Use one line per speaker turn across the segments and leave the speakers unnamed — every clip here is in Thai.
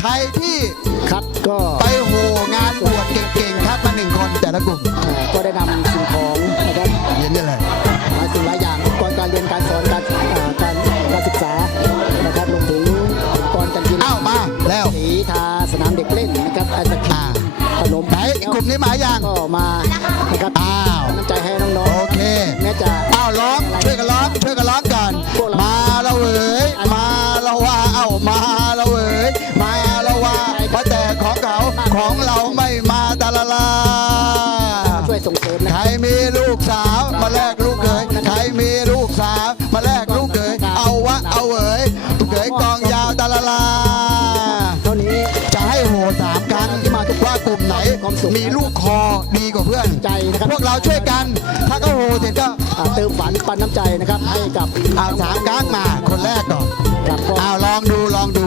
ใครที่ครับก็ไปโหงานบวชเก่งๆ ครับมาหนึ่งคนแต่ละกลุ่ม
ก็ได้นำสิ่งของนะครับเรียนได้เลยมาสิ่งหลายอย่างก่อนการเรียนการสอนการการการศึกษา นะครับลงถึงอุปกรณนการกีฬ
อ้าวมาแล้วส
ีทาสนามเด็กเล่นนะครับ
ไอศครีมขนมไหนกลุ่มนี้มาอย่าง
ก็มานะครับอ้าวน้ำใจให้น้อ
งๆมีลูกสาวมาแลกลูกเขยใครมีลูกสาวมาแลกลูกเขยเอาวะเอาเอ๋ยลูกเขยกองยาวตาลาลา
จะให้โหสามกังท
ี่มาทุกว่ากลุ่มไหนมีลูกคอดีกว่าเพื่อนใจนะครับพวกเราช่วยกัน ถ้าก็โหเสร็จก็
เติมฝันปันน้ำใจนะครับให้กับ
เอาสามก้างมา คนแรกก่อนเอาลองดูลองดู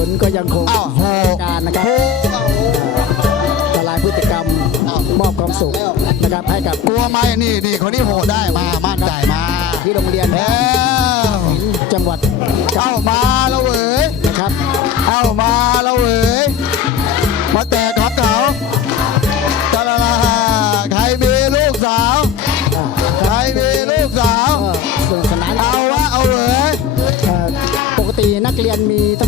ุนก็ยังคงดำเนินการนะครับทลายพฤติกรรมมอบความสุขนะครับให้กับ
กลัวไหมนี่ดีคนนี้โหได้มามั่นใจมา ที่โรงเรียนแล้วจังหวัดเข้ามาโร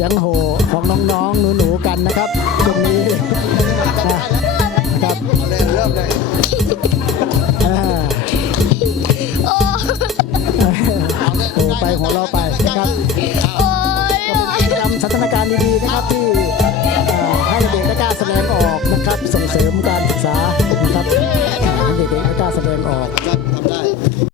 ียงโห ของน้องๆหนูๆกันนะครับตรงนี้นะครับเร
ิ่มเลยเรา่มเลย
ริ่มเลยเริ่ริ่มีลยเร่มเลเริ่มเลยเร่มเลเริ่มเลยเริ่มเลรับส่งเสริมการศึกษา